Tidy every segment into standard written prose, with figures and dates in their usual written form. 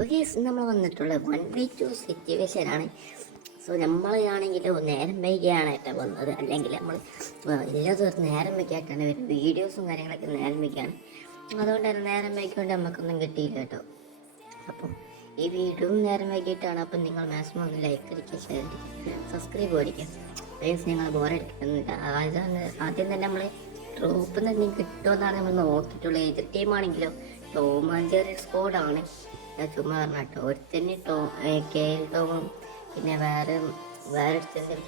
Okay, നമ്മൾ വന്നിട്ടുള്ള 1v2 സിറ്റുവേഷനാണ്. സോ നമ്മളാണെങ്കിൽ നേരം വൈകിയാണ് ഏറ്റവും വന്നത്, അല്ലെങ്കിൽ നമ്മൾ എല്ലാ ദിവസവും നേരം വൈകിയായിട്ടാണ് വരുന്നത്. വീഡിയോസും കാര്യങ്ങളൊക്കെ നേരം വൈകിയാണ്, അതുകൊണ്ട് തന്നെ നേരം വൈകിക്കൊണ്ട് നമുക്കൊന്നും കിട്ടിയില്ല കേട്ടോ. അപ്പം ഈ വീഡിയോ നേരം വൈകിട്ടാണ്. അപ്പം നിങ്ങൾ മാക്സിമം ഒന്ന് ലൈക്ക് അടിക്കുക, ഷെയർ അടിക്കുക, സബ്സ്ക്രൈബ് അടിക്കുക. പ്ലീസ്, നിങ്ങൾ ബോറടിക്കുന്നില്ല. ആദ്യം തന്നെ നമ്മൾ ട്രോപ്പ് തന്നെ കിട്ടുമെന്നാണ് നമ്മൾ നോക്കിയിട്ടുള്ളത്. എതിർ ടീമാണെങ്കിലോ ടോം ആൻഡ് ജെറി സ്കോഡാണ്. ഞാൻ ചുമ്മാ പറഞ്ഞ കേട്ടോ. ഒരുത്തന്നെ കെ എൽ ടോമും പിന്നെ വേറെ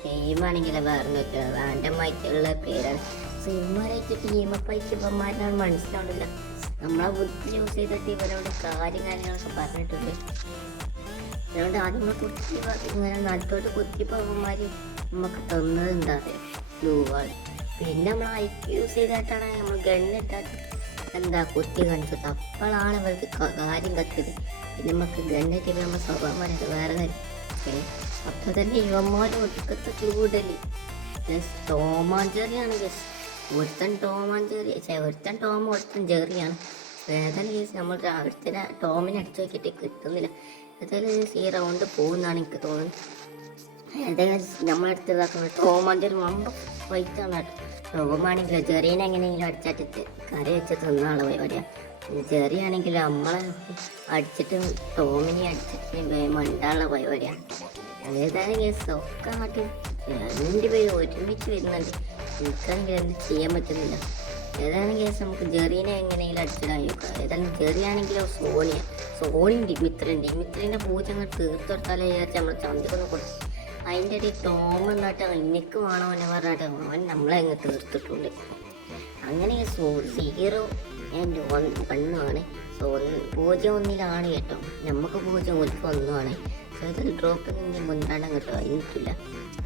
ടീമാണെങ്കിൽ വേറെ നോക്കുക റാൻഡമായിട്ടുള്ള പേരാണ്. സോ ഇവന്മാരായിട്ട് ടീമപ്പ് ആയിട്ട് ഇവന്മാരാണ് മനസ്സിലാവുന്നില്ല. നമ്മളെ ബുദ്ധി യൂസ് ചെയ്തിട്ട് ഇവരോട് കാര്യങ്ങളൊക്കെ പറഞ്ഞിട്ടുണ്ട്. അതുകൊണ്ട് ആദ്യം നമ്മൾ കുത്തി ഇങ്ങനെ നടുത്തോട്ട് കുത്തിയപ്പോൾ അവന്മാർ നമുക്ക് തന്നത് എന്താ പറയുക, ബ്ലൂവാണ്. പിന്നെ നമ്മൾ ഐക്ക് യൂസ് ചെയ്തിട്ടാണ് നമ്മൾ ഗണ്ണിട്ടാട്ട് എന്താ കുത്തി കാണിച്ചത്. അപ്പോഴാണ് അവർക്ക് കാര്യം കത്തിയത്. പിന്നെ നമുക്ക് ഗണ്ണിട്ട് നമ്മൾ സ്വഭാവമായിട്ട് വേറെ കാര്യം. അപ്പോൾ തന്നെ ഇവന്മാർ ഒടുക്കത്തെ കൂടുതൽ ടോം ആൻഡ് ജെറിയാണ് ഗസ്. ഒരുത്തൻ ടോം ആൻഡ് ജെറി, ഒരുത്തൻ ടോം ഒരുത്തൻ ജെറിയാണ്. ഏതായാലും കേസ് നമ്മൾ ഒരുത്തനെ ടോമിനെ അടിച്ചു നോക്കിയിട്ട് കിട്ടുന്നില്ല. ഏതായാലും ഈ റൗണ്ട് പോകുന്നതാണ് എനിക്ക് തോന്നുന്നത്. ഏതായാലും നമ്മളെടുത്തതാക്കുന്നത് ടോം ആൻഡ് ജെറി വമ്പ ഫൈറ്റാണ് കേട്ടോ. ടോമാണെങ്കിൽ ജെറീനെ എങ്ങനെയെങ്കിലും അടിച്ചിട്ട് കറി വെച്ച് തിന്നാളെ പരിപാടിയാണ്. ജെറിയാണെങ്കിൽ നമ്മളെ അടിച്ചിട്ട് ടോമിനെ അടിച്ചിട്ട് മണ്ടാനുള്ള പരിപാടിയാണ്. അതേതായാലും കേസ് ഒക്കെ അങ്ങോട്ട് രണ്ടുപേരും ഒരുമിച്ച് വരുന്നുണ്ട്. എനിക്കാണെങ്കിൽ എന്ത് ചെയ്യാൻ പറ്റുന്നില്ല. ഏതായാലും കേസ് നമുക്ക് ജെറീനെ എങ്ങനെയെങ്കിലും അടിച്ചിടാൻ നോക്കാം. ഏതായാലും ജെറിയാണെങ്കിലോ സോണിയും ഡിമിത്രിൻ്റെ പൂജ അങ്ങ് തീർത്തെടുത്താലേ വിചാരിച്ച് നമ്മൾ ചന്തിക്കൊന്ന് കൊടുത്തു. അതിൻ്റെ ഇടയിൽ ടോം എന്നിട്ട് എനിക്ക് വേണോ എന്ന് പറഞ്ഞിട്ട് അവൻ നമ്മളെ അങ്ങ് തീർത്തിട്ടുണ്ട്. അങ്ങനെ 0-1 സോ 0-1 കേട്ടോ. നമുക്ക് 0-1 സോ ഇതിൽ ഡ്രോപ്പ് നിന്ന് മുൻപാണ് കേട്ടോ. എനിക്കില്ല.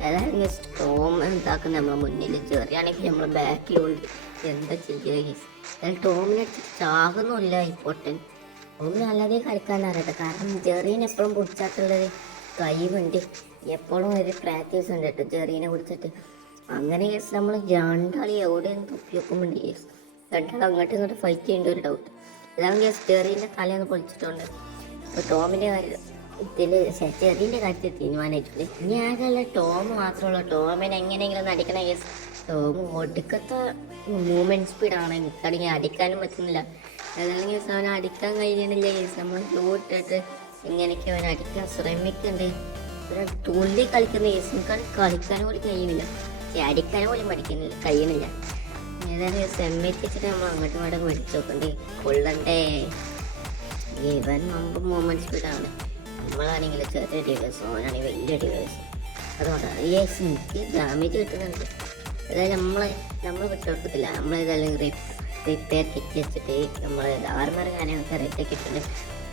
ഏതായാലും ടോം എന്താക്കുന്ന നമ്മളെ മുന്നിൽ, ചെറിയാണെങ്കിൽ നമ്മളെ ബാക്കിലുണ്ട്. എന്താ ചെയ്യുക? ഏതായാലും ടോമിനെ ചാകുന്നില്ല ഈ പൊട്ടൻ. ടോമിന് നല്ലതേ കളിക്കാൻ അറിയട്ടെ. കാരണം ജെറീനെ എപ്പോഴും പിടിച്ചാട്ടുള്ളത് കഴിവുണ്ട്. എപ്പോഴും ഒരു പ്രാക്ടീസ് ഉണ്ട് കേട്ടോ ജെറീനെ പിടിച്ചിട്ട്. അങ്ങനെ കേസ് നമ്മൾ രണ്ടാളി എവിടെയും തൊപ്പി വെക്കുമ്പോണ്ട് കേസ് രണ്ടാളും അങ്ങോട്ടും ഇങ്ങോട്ട് ഫൈറ്റ് ചെയ്യേണ്ട ഒരു ഡൗട്ട്. അതാണ് കേസ് ജെറീൻ്റെ തലയൊന്ന് പൊളിച്ചിട്ടുണ്ട്. ഇപ്പോൾ ടോമിൻ്റെ കാര്യം ചെറിയ കാര്യത്തിൽ തീരുമാനിച്ചിട്ടുണ്ട്. ഇനി ആകെയുള്ള ടോം മാത്രമുള്ള ടോമിനെ എങ്ങനെയെങ്കിലും അടിക്കണ കേസ്. ടോം ഒടുക്കത്തെ മൂവ്മെൻറ്റ് സ്പീഡാണ്. എനിക്കാണെങ്കിൽ അടിക്കാനും പറ്റുന്നില്ല. ഏതായാലും കേസ് അവനെ അടിക്കാൻ കഴിയണില്ല കേസ്. നമ്മൾ ഇട്ടിട്ട് ഇങ്ങനെയൊക്കെ അവൻ അടിക്കാൻ ശ്രമിക്കുന്നുണ്ട്. തുള്ളി കളിക്കുന്ന കേസ് എനിക്ക് കളിക്കാനും കൂടി കഴിയുന്നില്ല, അടിക്കാനും പോലും കഴിയുന്നില്ല. ഏതായാലും കേസ് വെച്ചിട്ട് നമ്മൾ അങ്ങോട്ടും ഇങ്ങോട്ടും മേടിച്ച് നോക്കണ്ടേ കൊള്ളണ്ടേ. ഇവൻ മുമ്പ് മൂവ്മെൻറ്റ് സ്പീഡാണ്. നമ്മളാണെങ്കിൽ ചെറിയ ഡിവൈസ്, അവനാണെങ്കിൽ വലിയ ഡിവൈസ്. അതുകൊണ്ടാണ് യെസ് എനിക്ക് ഡാമേജ് കിട്ടുന്നുണ്ട്. അതായത് നമ്മൾ വിട്ടുകൊടുക്കത്തില്ല. നമ്മളേതായാലും റിപ്പയർ കിറ്റ് വെച്ചിട്ട് നമ്മൾ ആർമർ കാര്യങ്ങളൊക്കെ റെഡി ആക്കിയിട്ടുണ്ട്.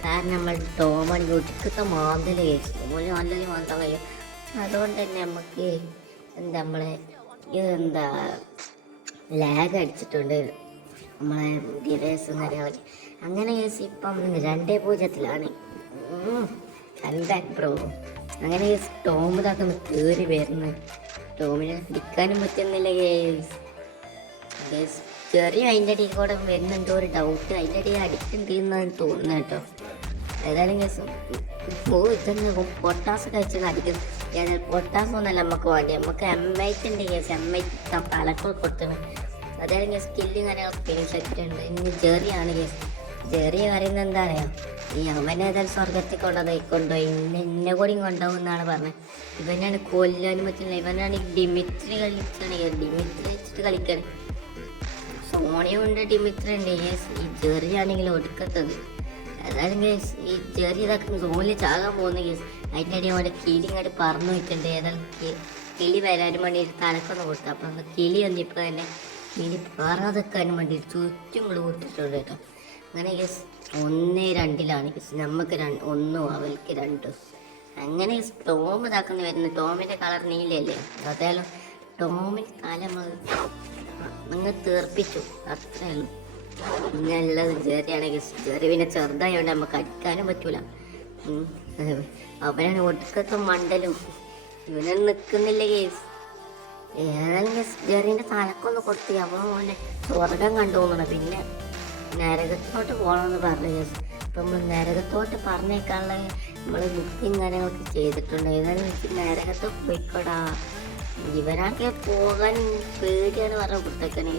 കാരണം നമ്മൾ ടോമാണെങ്കിൽ ഒടുക്കത്തെ മാന്തൽ കേസ് നല്ലൊരു മാന്താൻ കഴിയും. അതുകൊണ്ട് തന്നെ നമുക്ക് നമ്മളെ ലാഗ് അടിച്ചിട്ടുണ്ട് നമ്മളെ ഡിവൈസും കാര്യങ്ങളൊക്കെ. അങ്ങനെ കേസ് ഇപ്പം 2-0 കൺബാക്ക് ബ്രോ. അങ്ങനെ കേസ് ടോം ഇതാക്കുന്ന കയറി വരുന്നു. ടോമിനെ അടിക്കാനും പറ്റുന്നില്ല കേസ്. ചെറിയ അതിൻ്റെ അടിയിൽ കൂടെ വരുന്നുണ്ടോ ഒരു ഡൗട്ട്. അതിൻ്റെ അടിയിൽ അടിക്കണ്ടെന്നാണ് തോന്നുന്നത് കേട്ടോ. ഏതായാലും കേസ് ഇതന്നെ പൊട്ടാസ് കഴിച്ചത് അടിക്കും. ഏതായാലും പൊട്ടാസ് ഒന്നല്ല നമുക്ക് വേണ്ടി, നമുക്ക് M8 കേസ്. M8 പലപ്പോൾ കൊടുത്തത്. അതായത് കേസ് സ്കില്ലും കാര്യങ്ങളൊക്കെ ഫിനിഷ് ആക്കിയിട്ടുണ്ട്. ഇനി ജെറിയാണ് കേസ്. ജെറി പറയുന്നത് എന്താ അറിയാം, ഈ അവനേതായാലും സ്വർഗത്തിൽ കൊണ്ടുപോയി എന്നെ കൂടി കൊണ്ടുപോകും എന്നാണ് പറഞ്ഞത്. ഇവനാണ് കൊല്ലാനും പറ്റില്ല. ഇവനാണ് ഡിമിത്രി വെച്ചിട്ട് കളിക്കണം. സോണിയ ഉണ്ട്, ഡിമിത്രി ഉണ്ട് കേസ്. ഈ ജെറി ആണെങ്കിൽ ഒടുക്കത്തത്. ഏതായാലും കേസ് ഈ ജെറി ഇതൊക്കെ സോണിൽ ചാകാൻ പോകുന്ന കേസ്. അതിൻ്റെ അടി അവൻ്റെ കിളി ഇങ്ങോട്ട് പറന്നു വെച്ചിട്ടുണ്ട്. ഏതായാലും കിളി വരാനും വേണ്ടി തലക്കൊന്ന് കൊടുത്തു. അപ്പം നമ്മൾ കിളി വന്നിപ്പോൾ തന്നെ കിളി പാറാതെക്കാനും വേണ്ടി ചുറ്റും കൊടുത്തിട്ടുണ്ട് കേട്ടോ. അങ്ങനെ കേസ് 1-2 കേസ്. നമുക്ക് 1 അവൾക്ക് 2. അങ്ങനെ ടോം ഇതാക്കുന്ന വരുന്നത്. ടോമിൻ്റെ കളർ നീലല്ലേ. അതായാലും ടോമിന് തല നിങ്ങൾ തീർപ്പിച്ചു, അത്രേ ഉള്ളൂ. പിന്നെ ഉള്ളത് ജെറിയാണ് കേസ്. ജെറി പിന്നെ ചെറുതായതുകൊണ്ട് നമുക്ക് അടിക്കാനും പറ്റൂല. അവനാണ് ഒടുക്കത്തെ മണ്ടലും. ഇവനൊന്നും നിൽക്കുന്നില്ല കേസ്. ഏതായാലും കേസ് ജെറീൻ്റെ തലക്കൊന്ന് കൊടുത്തി അവൻ സ്വർഗം കണ്ടു തോന്നണം. പിന്നെ നരകത്തോട്ട് പോകണമെന്ന് പറഞ്ഞു കേസ്. ഇപ്പം നമ്മൾ നരകത്തോട്ട് പറഞ്ഞേക്കാനുള്ള നമ്മൾ ബുക്കിങ് കാര്യങ്ങളൊക്കെ ചെയ്തിട്ടുണ്ട്. ഏതായാലും എനിക്ക് നരകത്തോട്ട് പോയിക്കോടാ. ഇവരാണെങ്കിൽ പോകാൻ പേടിയാണ് പറഞ്ഞ കുട്ടക്കണി.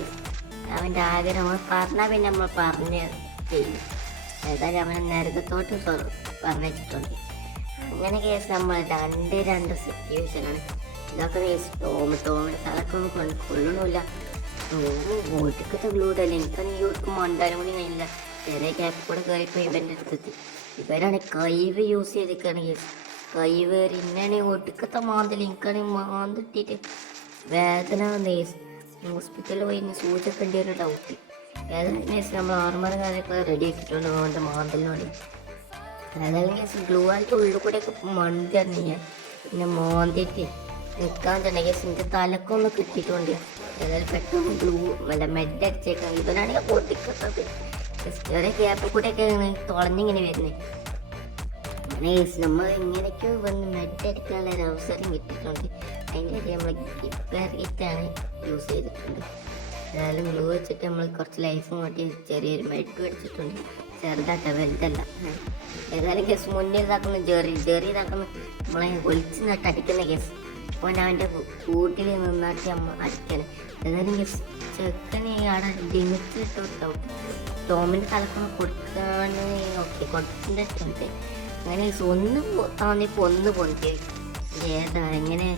അവൻ്റെ ആഗ്രഹം പറഞ്ഞാൽ പിന്നെ നമ്മൾ പറഞ്ഞ് ചെയ്യും. ഏതായാലും അവനെ നരകത്തോട്ട് പറഞ്ഞിട്ടുണ്ട്. അങ്ങനെ കേസ് നമ്മൾ രണ്ട് സിറ്റുവേഷനാണ്. ഇതൊക്കെ കേസ് ടോമിൻ്റെ തലക്കൊന്നും കൊള്ളണില്ല. ഓട്ടിക്കത്തെ ഗ്ലൂഡല്ലേ എനിക്കാണ് ഈ ഒരു മണ്ടാരം കൂടി കഴിയില്ല. ചെറിയ ക്യാപ്പ് കൂടെ കയറിപ്പോൾ ഇവൻ്റെ അടുത്തെത്തി. ഇവരാണ് കൈവ് യൂസ് ചെയ്തിരിക്കുകയാണ് കേസ്. കൈവ് ഇന്നാണ് ഒടുക്കത്തെ മാന്തൽ. എനിക്കാണെങ്കിൽ മാന്തിട്ടിട്ട് വേദന കേസ്. ഹോസ്പിറ്റലിൽ പോയി സൂചിക്കേണ്ട ഒരു ഡൗട്ട്. ഏതായാലും കേസ് നമ്മൾ ആർമർ കാര്യമൊക്കെ റെഡി ആക്കിയിട്ടുണ്ട് അവൻ്റെ മാന്തലിനോട്. ഏതായാലും കേസ് ഗ്ലൂ ആയിട്ട് ഉള്ളിൽ കൂടെയൊക്കെ മണ്ടി അറിഞ്ഞ പിന്നെ മാന്തിട്ട് നിൽക്കാൻ തന്നെ കേസ് എൻ്റെ തലക്കൊന്ന് കിട്ടിയിട്ടുണ്ട്. ഏതായാലും പെട്ടെന്ന് ഗ്ലൂ അല്ല മെഡ് അടിച്ചേക്കാം. ഇവനാണെങ്കിൽ പൊട്ടിക്കത്തത് ചെറിയ ക്യാപ്പിൽ കൂടെയൊക്കെ തുളഞ്ഞിങ്ങനെ വരുന്നത്. അങ്ങനെ നമ്മൾ ഇങ്ങനെയൊക്കെ വന്ന് മെഡ് അടിക്കാനുള്ള ഒരു അവസരം കിട്ടിയിട്ടുണ്ട്. അതിൻ്റെ ഇടയിൽ നമ്മൾ ഗിറ്റാണ് യൂസ് ചെയ്തിട്ടുണ്ട്. ഏതായാലും ഗ്ലൂ വെച്ചിട്ട് നമ്മൾ കുറച്ച് ലൈഫും കൂട്ടി ചെറിയൊരു മെഡ് അടിച്ചിട്ടുണ്ട്. ചെറുതാട്ടോ, വലുതല്ല. ഏതായാലും കേസ് മുന്നിൽ ഇതാക്കുന്ന ജെറി ഇതാക്കുന്ന നമ്മളെ ഒളിച്ച് നട്ട് അടിക്കുന്ന കേസ്. അപ്പോൾ അവൻ്റെ കൂട്ടിൽ നിന്നാട്ടി അമ്മ അടിക്കണം. ഏതായാലും കേസ് ചെക്കന് അവിടെ ഡിമിറ്റിട്ട് ഡൗട്ട് ടോമിൻ്റെ തലക്കൊന്ന് കൊടുക്കാൻ നോക്കി കൊടുത്തിട്ടുണ്ട്. അങ്ങനെ ഒന്ന് താന്നിപ്പോൾ ഒന്ന് പൊന്തി ഏതാ എങ്ങനെ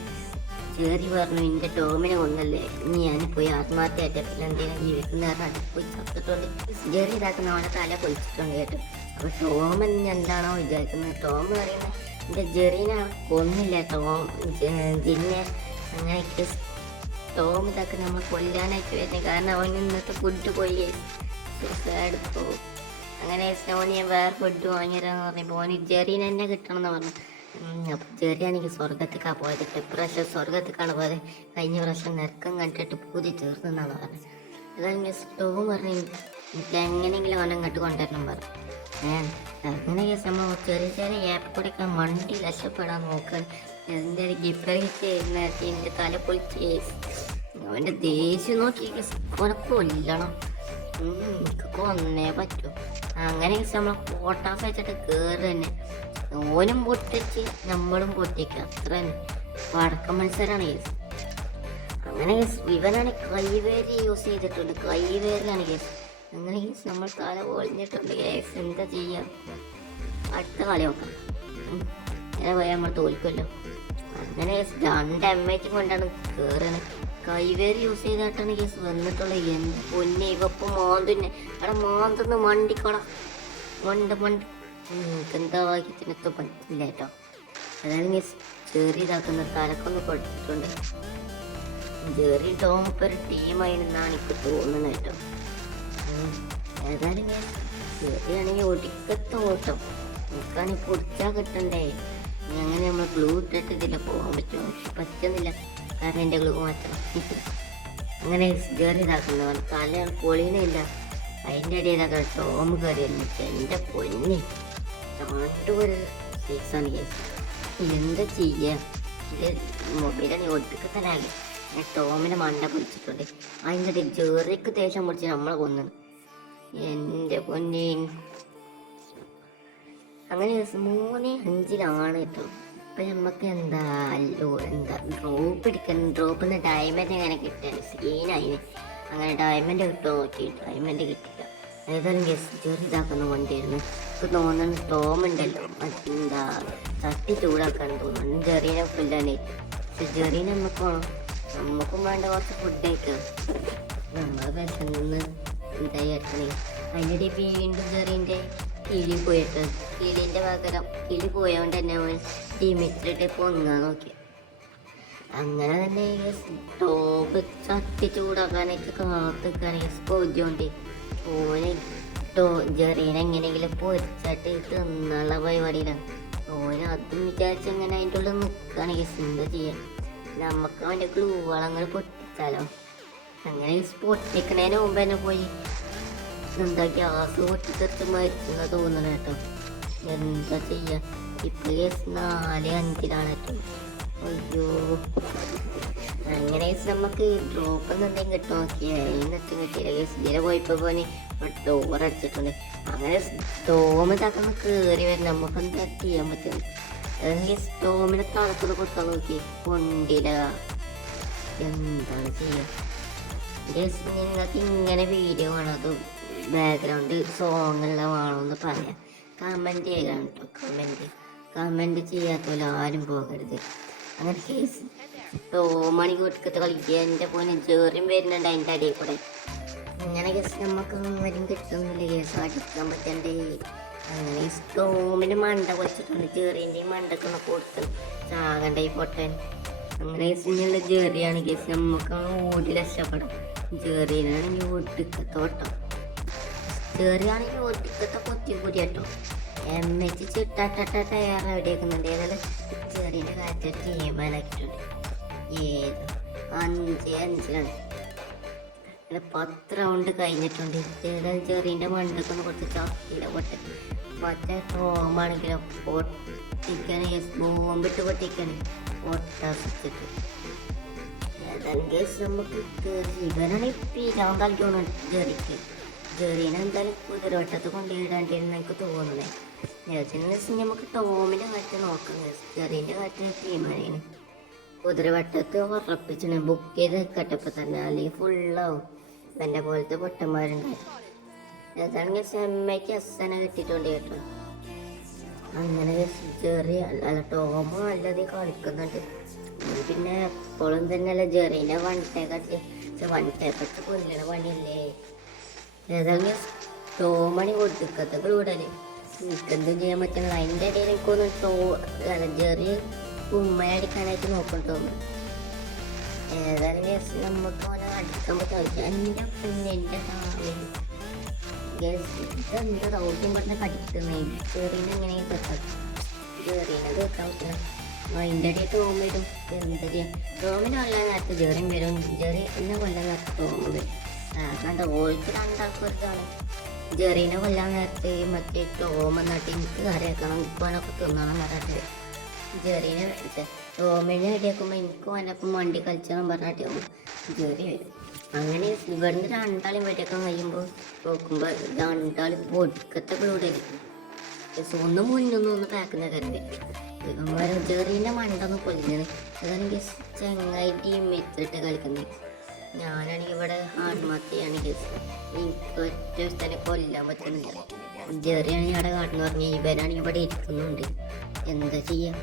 ചേറി പറഞ്ഞു എൻ്റെ ടോമിനെ കൊന്നല്ലേ ഇനി ഞാൻ പോയി ആത്മഹത്യയായിട്ട് എന്തെങ്കിലും ജീവിക്കുന്ന പോയി ചത്തിട്ടുണ്ട്. ജെറി ഇതാക്കുന്ന അവൻ്റെ തല പൊളിച്ചിട്ടുണ്ട് കേട്ടോ. അപ്പോൾ ടോം എന്താണോ വിചാരിക്കുന്നത്? ടോം പറയുന്നത് എൻ്റെ ജെറീനെ കൊന്നില്ല ജിന്നെ. അങ്ങനെയൊക്കെ ടോം ഇതൊക്കെ നമ്മൾ കൊല്ലാനായിട്ട് വരുന്നത്. കാരണം അവൻ ഇന്നത്തെ ഫുഡ് പോയി സൂസൈഡ് പോകും. അങ്ങനെ ഓന് ഞാൻ വേറെ ഫുഡ് വാങ്ങിയതെന്ന് പറഞ്ഞപ്പോൾ ഓന് ജെറീനെ തന്നെ കിട്ടണം എന്ന് പറഞ്ഞു. അപ്പോൾ ജെറിയാണെങ്കിൽ സ്വർഗത്തേക്കാണ് പോയത്. ഇപ്രാവശ്യം സ്വർഗത്തേക്കാണ് പോയത്. കഴിഞ്ഞ പ്രാവശ്യം നരക്കം കണ്ടിട്ട് പൂതി ചേർന്നെന്നാണ് പറഞ്ഞത്. അതായത് ടോം പറഞ്ഞു എനിക്ക് എങ്ങനെയെങ്കിലും അവനെ ഇങ്ങോട്ട് കൊണ്ടുവരണം പറഞ്ഞു. അങ്ങനെ കേസ് നമ്മൾ ചെറിയ ആപ്പ് കൂടെയൊക്കെ മണ്ടി രക്ഷപ്പെടാൻ നോക്കാൻ എൻ്റെ ഒരു ഗിഫ്റ്റ് ചെയ്യുന്നതായിട്ട് എൻ്റെ തല പൊളിച്ച് കേസ്. അവൻ്റെ ദേഷ്യം നോക്കി കേസ് അവനെ കൊല്ലണം. എനിക്ക് കൊന്നേ പറ്റൂ. അങ്ങനെ കേസ് നമ്മൾ പോട്ടാസ് വെച്ചിട്ട് കയറി തന്നെ ഓനും പൊട്ടിച്ച് നമ്മളും പൊട്ടിക്കുക. അത്ര തന്നെ വടക്കം മത്സരമാണ് കേസ്. അങ്ങനെ കേസ് ഇവനാണ് കൈവേര് യൂസ് ചെയ്തിട്ടുണ്ട്. കൈവേരിലാണ് കേസ്. അങ്ങനെ കേസ് നമ്മൾ തല പൊളിഞ്ഞിട്ടുണ്ട് കേസ്. എന്താ ചെയ്യുക? അടുത്ത കളി നോക്കാം. ഇങ്ങനെ പോയാൽ നമ്മൾ തോൽക്കുമല്ലോ. അങ്ങനെ കേസ് 2 MH കൊണ്ടാണ് കയറുന്നത്. കൈവേര് യൂസ് ചെയ്തിട്ടാണ് കേസ് വന്നിട്ടുള്ളത്. എന്ത് പൊന്നെ ഇവപ്പം മാന്തുന്നെ അവിടെ മാന്തുന്ന് മണ്ടിക്കോടാ മണ്ട് എന്താ ഭാഗ്യത്തിനൊക്കെ പറ്റില്ല കേട്ടോ. അതായത് കേസ് ചെറിയതാക്കുന്ന തലക്കൊന്ന് കൊടുത്തിട്ടുണ്ട്. ജെറി ടോം ഇപ്പോൾ ഒരു ടീമായിരുന്നാണ് എനിക്ക് തോന്നുന്നത് കേട്ടോ. ഏതായാലും ഞാൻ ചെറിയാണെങ്കിൽ ഒടുക്കത്തെ ഓട്ടം എനിക്കാണെങ്കിൽ പൊടിച്ചാൽ കിട്ടണ്ടേ. അങ്ങനെ നമ്മൾ ഗ്ലൂ ഇട്ടിട്ട് ഇതിൽ പോകാൻ പറ്റുമോ? പക്ഷെ പറ്റുന്നില്ല, കാരണം എൻ്റെ ഗ്ലൂ മാറ്റണം. അങ്ങനെ ജെറി ഇതാക്കുന്നവൻ തല പൊളിയുന്നില്ല. അതിൻ്റെ ഇടയിൽ ഇതാക്കാൻ ടോം കയറി എന്നിട്ട് എൻ്റെ പൊന്നി രണ്ടൊരു സീസൺ കേസ്. എന്താ ചെയ്യുക? എൻ്റെ മൊബൈലാണ് ഒടുക്കത്തലാകെ. ഞാൻ ടോമിനെ മണ്ട പൊളിച്ചിട്ടുണ്ട്. അതിൻ്റെ ഇടയിൽ ജെറിക്ക് ദേഷ്യം പൊളിച്ച് നമ്മളെ കൊന്നു. എൻ്റെ പൊന്നി അങ്ങനെ 3-5 കേട്ടോ. ഇപ്പം നമുക്ക് എന്താ ഡ്രോപ്പ് എടുക്കണം. ഡ്രോപ്പിന്ന് ഡയമണ്ട് അങ്ങനെ കിട്ടാൻ സീനായിന്. അങ്ങനെ ഡയമണ്ട് കിട്ടുമോ നോക്കി, ഡയമണ്ട് കിട്ടില്ല. ഏതായാലും ഗസ്റ്റ് ചെറുതാക്കുന്ന വണ്ടിയായിരുന്നു. ഇപ്പം തോന്നുന്നു ടോം ഉണ്ടല്ലോ എന്താ തട്ടി ചൂടാക്കാൻ തോന്നുന്നു. ജെറീനെ ഫുഡാണ്. പക്ഷെ ജെറീനെ നമുക്കും വേണ്ട കുറച്ച് ഫുഡ് കഴിക്കാം. നമ്മളെ വിശന്ന് എന്തായി എടുക്കണേ. അതിൻ്റെ വീണ്ടും ജെറീൻ്റെ കിളി പോയിട്ട് കിളീൻ്റെ പകരം കിളി പോയതുകൊണ്ട് തന്നെ അവൻ ഡിമിറ്റിട്ട് പൊങ്ങാൻ നോക്കി. അങ്ങനെ തന്നെ ടോപ്പ് ചട്ടി ചൂടാക്കാനായിട്ട് കാത്തിക്കാണെങ്കിൽ സ്പോജോണ്ട് ഓന് ജെറീനെ എങ്ങനെയെങ്കിലും പൊരിച്ചിട്ട് തിന്നുള്ള പരിപാടിയിലാണ്. ഓന് അതും വിചാരിച്ച് അങ്ങനെ അതിൻ്റെ ഉള്ളിൽ നിൽക്കുകയാണെങ്കിൽ എന്താ ചെയ്യാം? നമുക്ക് അവൻ്റെ ഗ്ലൂ വളങ്ങൾ പൊട്ടിച്ചാലോ. അങ്ങനെ പൊട്ടിക്കണേന് മുമ്പ് തന്നെ പോയി എന്താ ഗ്യാസ് പൊട്ടിത്തെറിച്ച് മരിച്ചെന്ന് തോന്നണം കേട്ടോ. എന്താ ചെയ്യാ? ഇപ്പൊ 4-5 കേട്ടോ. അയ്യോ, അങ്ങനെ നമുക്ക് ഡ്രോപ്പ് എന്തെങ്കിലും കിട്ടും നോക്കിയാൽ കിട്ടിയില്ല. ഇതിലെ പോയപ്പോൾ പോന് ഡോർ അടിച്ചിട്ടുണ്ട്. അങ്ങനെ സ്റ്റോം ഇതാക്കുന്ന കയറി വരും, നമുക്ക് എന്താ ചെയ്യാൻ പറ്റും? ഈ സ്റ്റോമിനെ തണുത്തത് കൊടുക്കാൻ നോക്കി കൊണ്ടില്ല, എന്താണ് ചെയ്യുക? നിങ്ങൾക്ക് ഇങ്ങനെ വീഡിയോ വേണോ അതോ ബാക്ക്ഗ്രൗണ്ട് സോങ്ങുള്ള വേണമെന്ന് പറയാം. കമൻറ്റ് ചെയ്യാൻ കേട്ടോ, കമൻറ്റ് ചെയ്യാത്തല്ല ആരും പോകരുത്. അങ്ങനെ കേസ് ടോമണി കൊടുക്കത്തെ കളിക്കുക. എൻ്റെ പോലെ ജെറിയും വരുന്നുണ്ട് അതിൻ്റെ അടിയിൽ കൂടെ. അങ്ങനെ കേസ് നമുക്ക് വരും കിട്ടുന്നില്ല, കേസ് അടിക്കാൻ പറ്റണ്ടേ. അങ്ങനെ ഈ സ്റ്റോമിന് മണ്ട പൊളിച്ചിട്ടുണ്ട്, ജെറിൻ്റെയും മണ്ടക്കൊന്ന് കൊടുത്ത് ചാകണ്ട ഈ പൊട്ടൻ. അങ്ങനെ കേസിനുള്ള ജെറിയാണ് കേസ്, നമുക്ക് ഓടി രക്ഷപ്പെടാം. ജെറിനാണെങ്കിൽ ഒടുക്കത്തെ ഓട്ടം, ജെറിയാണെങ്കിൽ ഒടുക്കത്തെ കൊത്തിക്കൂടി കേട്ടോ. എമ്മച്ച് ചിട്ടാട്ടേറെ എവിടെയാക്കുന്നുണ്ട്. ഏതായാലും ചെറിയ കാറ്റൊരു തീരുമാനാക്കിയിട്ടുണ്ട്. ഏത് 5-5 അങ്ങനെ 10 റൗണ്ട് കഴിഞ്ഞിട്ടുണ്ട്. ഏതായാലും ചെറിയൻ്റെ മണ്ടൊക്കെ കുറച്ച് ചത്തിയില്ല പൊട്ടെ. മറ്റേ ടോമാണെങ്കിലോ പൊട്ടിക്കാണ്, ബോംബിട്ട് പൊട്ടിക്കാണ് പൊട്ടാസിച്ചിട്ട്. ഏതായാലും കേസ് നമുക്ക് ഇവനാണ് പിരാൻ കളിക്കണം ജെറിക്ക്. ജെറീനെ എന്തായാലും കുതിരവട്ടത്ത് കൊണ്ടുപോയിടാണ്ടിരുന്ന എനിക്ക് തോന്നുന്നത്. നമുക്ക് ടോമിൻ്റെ കാറ്റ് നോക്കാം. ജെറീൻ്റെ കാറ്റ് തീരുമാനം കുതിരവട്ടത്ത് ഉറപ്പിച്ചാണ് ബുക്ക് ചെയ്ത് കട്ടപ്പോൾ തന്നെ, അല്ലെങ്കിൽ ഫുള്ളാവും. എൻ്റെ പോലത്തെ പൊട്ടന്മാരുണ്ടായി. ഏതാണെങ്കിൽ സെമ്മയ്ക്ക് അസനെ കിട്ടിയിട്ടുണ്ട് കേട്ടോ. അങ്ങനെ ജെറി അല്ല ടോമോ നല്ലത് കളിക്കുന്നുണ്ട്. പിന്നെ എപ്പോഴും തന്നെയല്ല ജെറീൻ്റെ വൺടേ പറ്റി കൊല്ലണ പണിയല്ലേ. ഏതായാലും ടോമണി കൊടുത്തിക്കത്തെ കൂടല് എനിക്കെന്തും ചെയ്യാൻ പറ്റുന്നത്. അതിൻ്റെ ഇടയിൽ എനിക്കൊന്ന് ജെറി ഉമ്മയടിക്കാനായിട്ട് നോക്കണം തോന്നുന്നു. ഏതായാലും നമുക്ക് ഓരോ അടിക്കാൻ പറ്റും. എൻ്റെ പിന്നെ എൻ്റെ ഇതെന്ത് ദൗത്യം പറഞ്ഞ കടിക്കുന്നേ. ചെറീനെ എങ്ങനെ കേൾക്കാം, ജെറീനെ കേൾക്കാൻ പറ്റണം. അതിൻ്റെ ഇടയിൽ ടോം വരും. എന്താ ചെയ്യുക, ടോമിന് കൊല്ലാൻ നേരത്തെ ജെറിയും വരും, ജെറി എന്നെ കൊല്ലാൻ നേരത്തെ ടോം വരും. കണ്ട ഓൾക്ക് രണ്ടാൾക്കൊരിതാണ്. ജെറീനെ കൊല്ലാൻ നേരത്തെ മറ്റേ ടോം എന്നിട്ട് എനിക്ക് കറിയാക്കണം, ഇപ്പോഴൊക്കെ തിന്നണം പറഞ്ഞിട്ട് ജെറീനെ ടോമിനെ റെഡിയാക്കുമ്പോൾ എനിക്ക് വല്ലപ്പം വണ്ടി കളിച്ചണം പറഞ്ഞിട്ട് ജെറി വരും. അങ്ങനെ ഇവിടുന്ന് രണ്ടാളും വെടിയാക്കാൻ കഴിയുമ്പോൾ നോക്കുമ്പോൾ രണ്ടാളും പൊടുക്കത്തെ ബ്ലൂഡായിരിക്കും. ഒന്ന് മുന്നൊന്നും ഒന്ന് പാക്കുന്ന കരുതി ഇവന്മാരും ജെറീൻ്റെ മണ്ടൊന്ന് കൊല്ലുന്നത്. അതാണെങ്കിൽ ചങ്ങായി ടീം എത്തിട്ട് കളിക്കുന്നത്. ഞാനാണെങ്കിൽ ഇവിടെ ആത്മഹത്യയാണെങ്കിൽ എനിക്ക് ഒറ്റ സ്ഥലം കൊല്ലാൻ പറ്റുന്നില്ല. ജെറിയാണെങ്കിൽ അവിടെ കാട്ടെന്ന് പറഞ്ഞ് ഇവനാണെങ്കിൽ ഇവിടെ ഇരിക്കുന്നുണ്ട്. എന്താ ചെയ്യാം?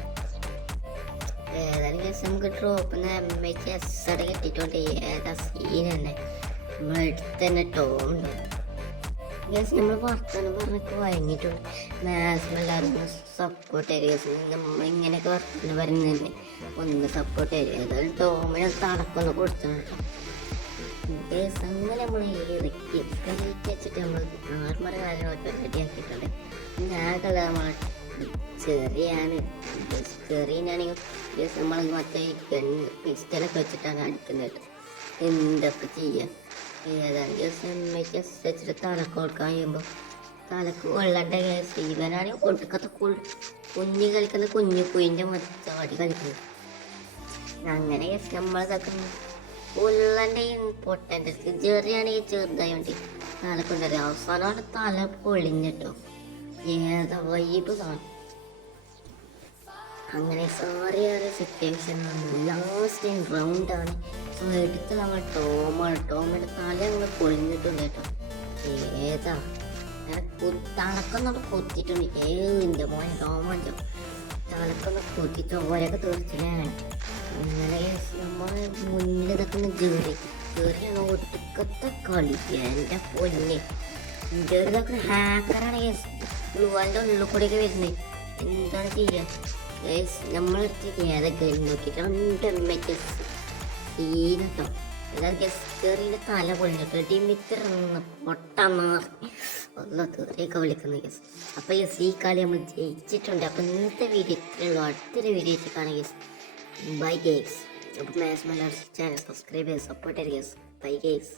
ഏതായാലും കേസ് നമുക്ക് ഡ്രോപ്പിന്ന് എമ്മയ്ക്ക് എസ്സടെ കിട്ടിയിട്ടുണ്ട്. ഏതാ സീൻ തന്നെ നമ്മളെടുത്ത് തന്നെ ടോമുണ്ട്. കേസ് നമ്മൾ വർത്തമാനം പറഞ്ഞൊക്കെ വഴങ്ങിയിട്ടുണ്ട്. മാക്സിമം എല്ലാവരും സപ്പോർട്ട് ചെയ്യുക. കേസ് നമ്മളിങ്ങനെയൊക്കെ വർത്തമാനം പറയുന്നത് ഒന്ന് സപ്പോർട്ട് ചെയ്യുക. ഏതായാലും ടോമിനെ തടക്കൊന്ന് കൊടുത്തിട്ടുണ്ട്. കേസ് അങ്ങനെ നമ്മൾ ഇറക്കി വെച്ചിട്ട് നമ്മൾ ആർമറ കാര്യങ്ങളൊക്കെ റെഡിയാക്കിയിട്ടുണ്ട്. ഞാനൊക്കെ നമ്മൾ ചെറിയാണ് ചെറിയാണെങ്കിൽ കേസ് നമ്മൾ മറ്റേ പിസ്റ്റലൊക്കെ വെച്ചിട്ടാണ് അടിക്കുന്നത്. എന്തൊക്കെ ചെയ്യാം? ഏതായാലും കേസ് എമ്മയ്ക്ക് വെച്ചിട്ട് തലക്ക് കൊടുക്കാൻ കഴിയുമ്പോൾ തലക്ക് കൊള്ളേണ്ട കേസ്. ഇവനാണെങ്കിൽ കൊടുക്കത്തെ കുഞ്ഞ് കളിക്കുന്ന കുഞ്ഞു കുയിൻ്റെ ചാടി കളിക്കുന്നത്. അങ്ങനെ കേസ് നമ്മളിതൊക്കെ ഉള്ളൻ്റെയും പൊട്ടൻ്റെ ചെറിയാണെങ്കിൽ ചെറുതായോണ്ട് തല കൊണ്ടുവരും. അവസാനം തല പൊളിഞ്ഞിട്ടോ. ഏതാ വൈബ് കാണും. അങ്ങനെ സാറിയൊരു സിറ്റുവേഷൻ ലാസ്റ്റ് റൗണ്ടാണ്. സോ എടുത്ത് നമ്മൾ ടോമിൻ്റെ തല അങ്ങനെ പൊളിഞ്ഞിട്ടുണ്ട് കേട്ടോ. ഏതാ തലക്കൊന്നൊക്കെ കൊത്തിയിട്ടുണ്ട്. എൻ്റെ മോൻ ടോമോ തലക്കൊന്ന് കൊത്തി ചോരൊക്കെ തീർച്ചയാണ്. അങ്ങനെ നമ്മൾ മുന്നിൽ ഇതൊക്കെ ജെറിയാണ് ഒടുക്കത്തെ കളി. എൻ്റെ പൊന്നെ ജെറി ഇതൊക്കെ ഹാക്കറാണ്. ഗ്ലൂവാൻ്റെ ഉള്ളിൽ കൂടെയൊക്കെ വരുന്നത്. എന്താണ് ചെയ്യുക? നമ്മളെടുത്ത് ഏതൊക്കെ നോക്കിയിട്ട് 2 MH സീനട്ടോ. അതായത് ഗസ്റ്ററിൻ്റെ തല പൊളിഞ്ഞിട്ട് ഡിമിത്ര പൊട്ടമാറി ഒന്നും തീരെയൊക്കെ വിളിക്കുന്ന ഗസ്. അപ്പോൾ ഈ കളി നമ്മൾ ജയിച്ചിട്ടുണ്ട്. അപ്പോൾ ഇന്നത്തെ വീഡിയോ ഇത്രയുള്ളൂ. അടുത്തൊരു വീഡിയോ വെച്ചിട്ടാണ് ഗസ്. By guys. അപ്പോൾ മാക്സിമം ചാനൽ സബ്സ്ക്രൈബ് ചെയ്ത് സപ്പോർട്ട് ചെയ്യുക ഗസ്. By guys.